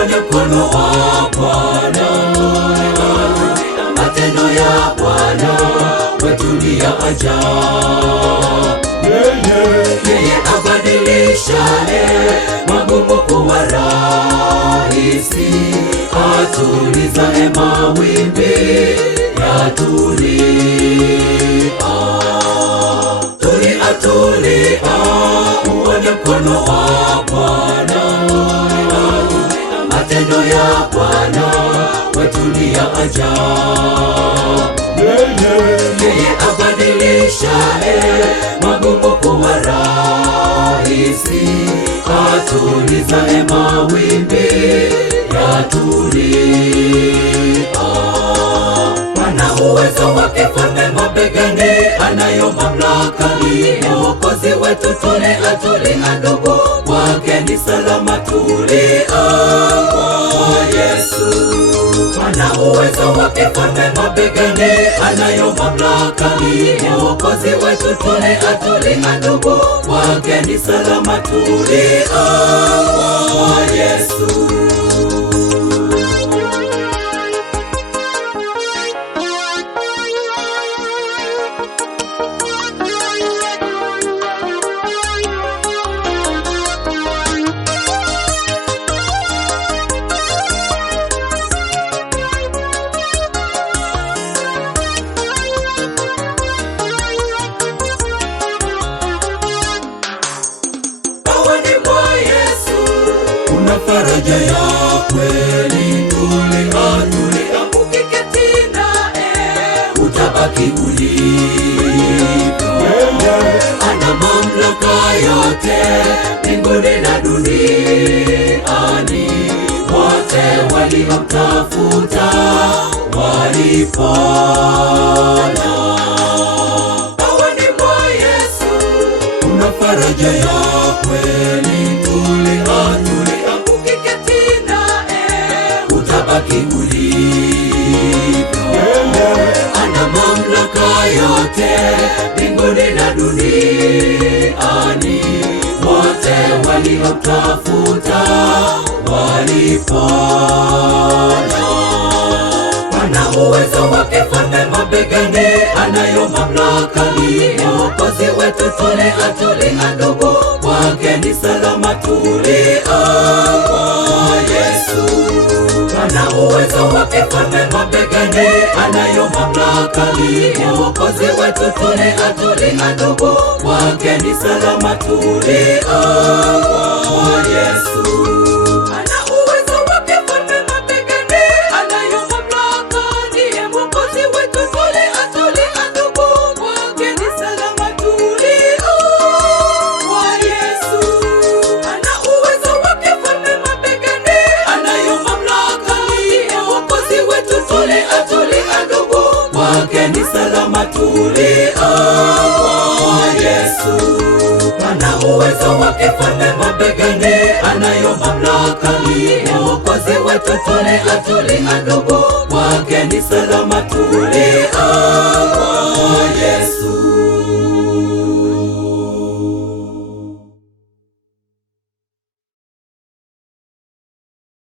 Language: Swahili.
uone mkono wa Bwana, matendo ya Bwana wetu ni ya ajabu. Yeye abadilishaye magumu kuwa rahisi, atulizaye mawimbi yatulia. Tulia, uone mkono wa Bwana, matendo ya Bwana wetu ni ya ajabu. Yeye abadilishaye magumu kuwa rahisi, atulizaye mawimbi yatulia. Pana uwezo wa kifalme mabegani, anayo mamlaka, ni Mwokozi wetu. Tulia ndugu, kwake ni salama. Tulia kwa Yesu. Pana uwezo wa kifalme mabegani, anayo mamlaka, ni Mwokozi wetu. Tulia ndugu, kwake ni salama. Tulia kwa Yesu. Faraja ya kweli, tulia, ukiketi naye utabaki ulivyo. Ana mamlaka yote mbinguni na duniani, wote waliomtafuta walipona. Bawani mwa Yesu kuna faraja ya kweli, tulia, utabaki ulivyo. Ana mamlaka yote mbinguni na duniani, wote waliomtafuta walipona. Pana uwezo wa kifalme mabegani, anayo mamlaka, ni Mwokozi wetu. Tulia ndugu, kwake ni salama. Tulia kwa Yesu. Pana uwezo wa kifalme mabegani, anayo mamlaka, ni Mwokozi wetu. Tulia ndugu, kwake ni salama. Tulia kwa Yesu. Ana uwezo wa kifalme mabegani, anayo mamlaka, ni Mwokozi wetu. Tulia ndugu, kwake ni salama. Tulia kwa Yesu. Ana uwezo wa kifalme mabegani, anayo mamlaka, tulia ndugu, kwake ni salama. Tulia kwa Yesu. Pana uwezo wa kifalme mabegani, anayo mamlaka, ni Mwokozi wetu. Tulia ndugu, kwake ni salama. Tulia kwa Yesu.